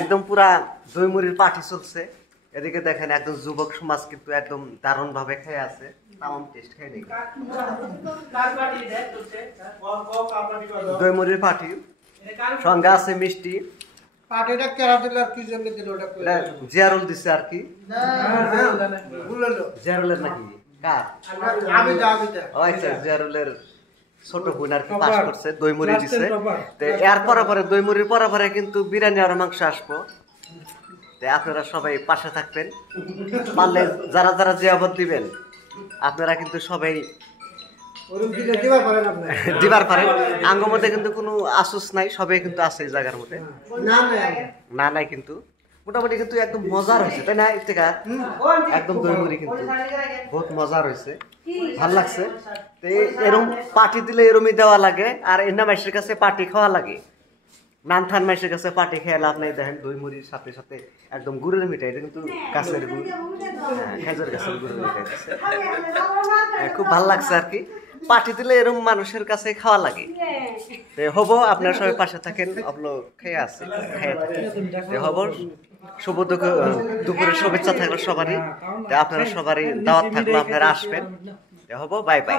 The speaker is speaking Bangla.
একদম পুরা দইমুড়ির পার্টি চলছে। এদিকে দেখেন একদম যুবক সমাজ কিন্তু একদম দারুণ ভাবে খেয়ে আছে। তামাম টেস্ট খেয়ে নেই দইমুড়ির পার্টি, সঙ্গে আছে মিষ্টি। পার্টিটা কেরা দিল আর কি জন্য দিল ওটা কই? জিয়ারুল দিছে আর কি। না ভুললো। জিয়ারুলের নাকি কার? আবিদা। ও আচ্ছা, জিয়ারুলের ছোট বোন আর কি পাস করছে, দইমুড়ি দিছে। তো এর পরে দইমুড়ির পরে কিন্তু বিরিয়ানি আর মাংস আসবো। তো আপনারা সবাই পাশে থাকবেন, পারলে যারা যারা জিয়াবত দিবেন আপনারা কিন্তু সবাই দিবার পারেন। আঙ্গ মধ্যে কিন্তু কোনো আফসোস নাই, সবাই কিন্তু আছে এই জায়গার মধ্যে। না নাই কিন্তু মোটামুটি কিন্তু একদম মজার হয়েছে, তাই না? ইফতেখার একদম দইমুড়ি কিন্তু বহুত মজার হয়েছে, ভাল লাগছে। তো এরম পার্টি দিলে এরমই দেওয়া লাগে, আর এন্না মাইসের কাছে পার্টি খাওয়া লাগে। নান থান মাইসের কাছে পার্টি খেয়ে লাভ নাই। দেখেন দইমুড়ির সাথে সাথে একদম গুড়ের মিঠাই, এটা কিন্তু গাছের গুড়, খেজুর গাছের গুড়ের মিঠাই দিচ্ছে। খুব ভাল লাগছে আর কি। পার্টি দিলে এরম মানুষের কাছে খাওয়া লাগে। হবো আপনারা সবাই পাশে থাকেন, আপনার খেয়ে আছে হবো। শুভ দুপুরের শুভেচ্ছা থাকলো সবারই। আপনারা সবারই দাওয়াত থাকলো, আপনারা আসবেন। হবো, বাই বাই।